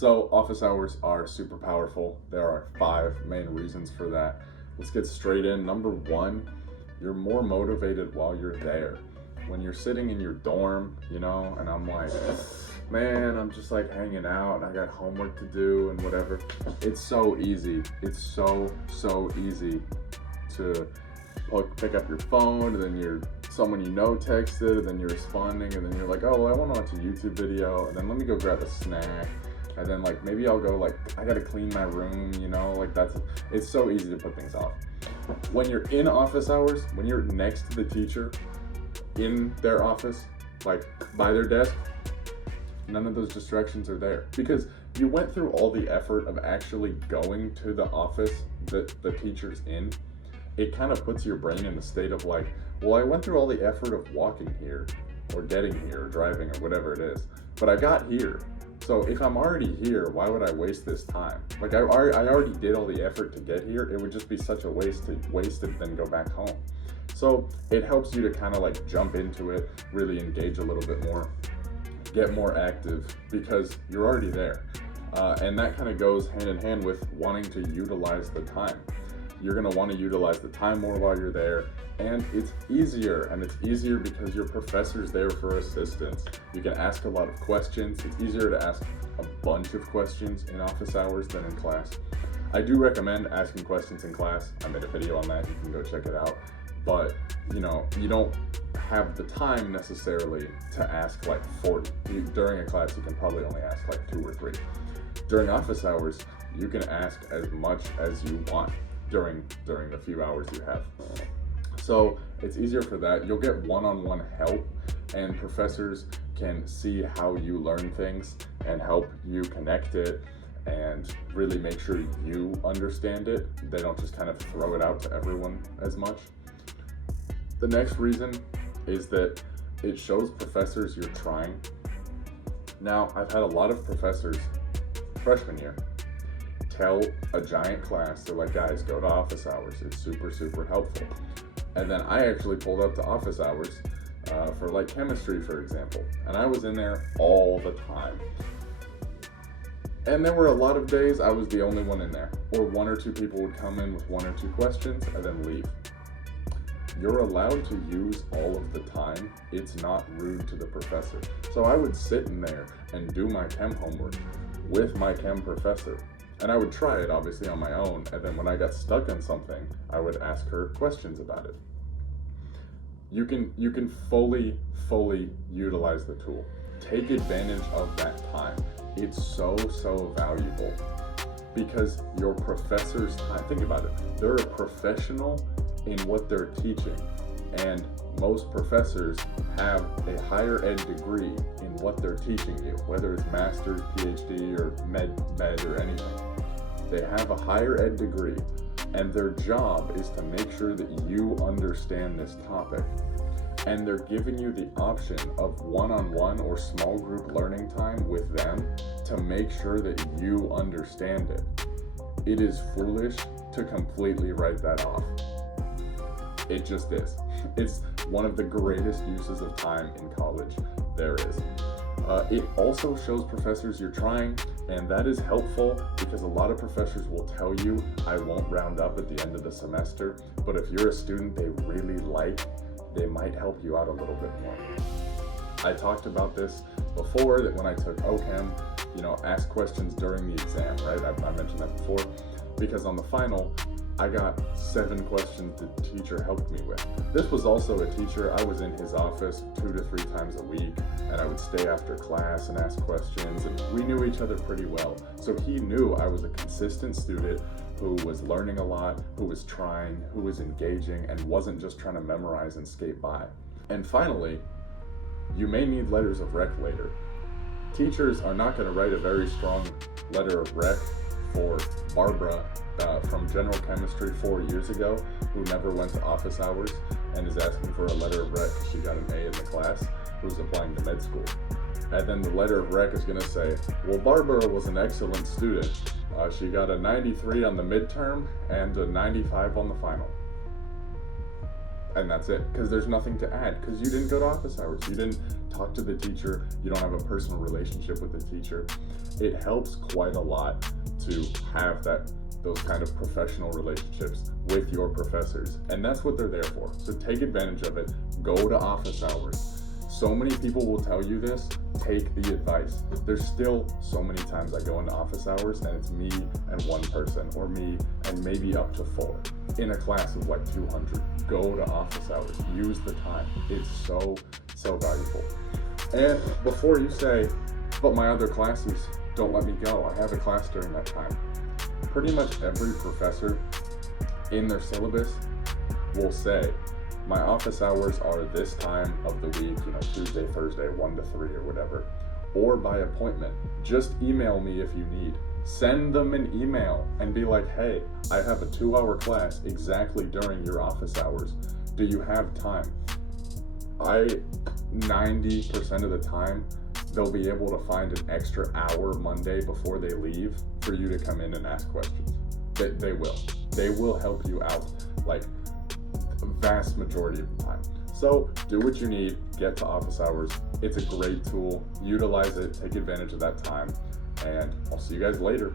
So office hours are super powerful. There are 5 main reasons for that. Let's get straight in. Number 1, you're more motivated while you're there. When you're sitting in your dorm, and I'm like, man, I'm just like hanging out and I got homework to do and whatever. It's so easy. It's so easy to pick up your phone, and then someone texted, and then you're responding, and then you're like, oh, well, I want to watch a YouTube video, and then let me go grab a snack, and then like maybe I'll go I gotta clean my room, it's so easy to put things off. When you're in office hours, when you're next to the teacher in their office, like by their desk, none of those distractions are there, because you went through all the effort of actually going to the office that the teacher's in. It kind of puts your brain in a state of like, well, I went through all the effort of walking here or getting here or driving or whatever it is, but I got here. So if I'm already here, why would I waste this time? Like I already did all the effort to get here. It would just be such a waste to then go back home. So it helps you to kind of like jump into it, really engage a little bit more, get more active, because you're already there. And that kind of goes hand in hand with wanting to utilize the time. You're going to want to utilize the time more while you're there, and it's easier because your professor's there for assistance. You can ask a lot of questions. It's easier to ask a bunch of questions in office hours than in class. I do recommend asking questions in class. I made a video on that. You can go check it out. But, you don't have the time necessarily to ask like 40. During a class, you can probably only ask like 2 or 3. During office hours, you can ask as much as you want during the few hours you have. So it's easier for that. You'll get one-on-one help, and professors can see how you learn things and help you connect it and really make sure you understand it. They don't just kind of throw it out to everyone as much. The next reason is that it shows professors you're trying. Now, I've had a lot of professors freshman year tell a giant class, they're like, guys, go to office hours. It's super helpful. And then I actually pulled up to office hours for like chemistry, for example. And I was in there all the time. And there were a lot of days I was the only one in there, or 1 or 2 people would come in with 1 or 2 questions and then leave. You're allowed to use all of the time. It's not rude to the professor. So I would sit in there and do my chem homework with my chem professor. And I would try it obviously on my own. And then when I got stuck on something, I would ask her questions about it. You can fully utilize the tool. Take advantage of that time. It's so valuable, because your professor's time, think about it, they're a professional in what they're teaching, and most professors have a higher ed degree in what they're teaching you, whether it's master's, PhD, or med or anything. They have a higher ed degree, and their job is to make sure that you understand this topic. And they're giving you the option of one-on-one or small group learning time with them to make sure that you understand it. It is foolish to completely write that off. It just is. It's one of the greatest uses of time in college there is. It also shows professors you're trying, and that is helpful because a lot of professors will tell you, I won't round up at the end of the semester, but if you're a student they really like, they might help you out a little bit more. I talked about this before, that when I took OChem, ask questions during the exam, right? I mentioned that before, because on the final, I got 7 questions the teacher helped me with. This was also a teacher, I was in his office 2 to 3 times a week, and I would stay after class and ask questions, and we knew each other pretty well. So he knew I was a consistent student who was learning a lot, who was trying, who was engaging, and wasn't just trying to memorize and skate by. And finally, you may need letters of rec later. Teachers are not going to write a very strong letter of rec for Barbara from general chemistry 4 years ago, who never went to office hours and is asking for a letter of rec because she got an A in the class, who's applying to med school. And then the letter of rec is going to say, well, Barbara was an excellent student. She got a 93 on the midterm and a 95 on the final. and that's it, because there's nothing to add, because you didn't go to office hours, you didn't talk to the teacher, you don't have a personal relationship with the teacher. It helps quite a lot to have those kind of professional relationships with your professors, and that's what they're there for. So take advantage of it. Go to office hours. So many people will tell you this. Take the advice. There's still so many times I go into office hours and it's me and one person, or me and maybe up to 4 in a class of like 200. Go to office hours. Use the time. It's so valuable. And before you say, but my other classes don't let me go, I have a class during that time. Pretty much every professor in their syllabus will say, my office hours are this time of the week, Tuesday, Thursday, 1 to 3 or whatever, or by appointment. Just email me if you need. Send them an email and be like, hey, I have a 2-hour class exactly during your office hours. Do you have time? 90% of the time, they'll be able to find an extra hour Monday before they leave for you to come in and ask questions. They will. They will help you out, like, a vast majority of the time. So do what you need, get to office hours. It's a great tool. Utilize it, take advantage of that time, and I'll see you guys later.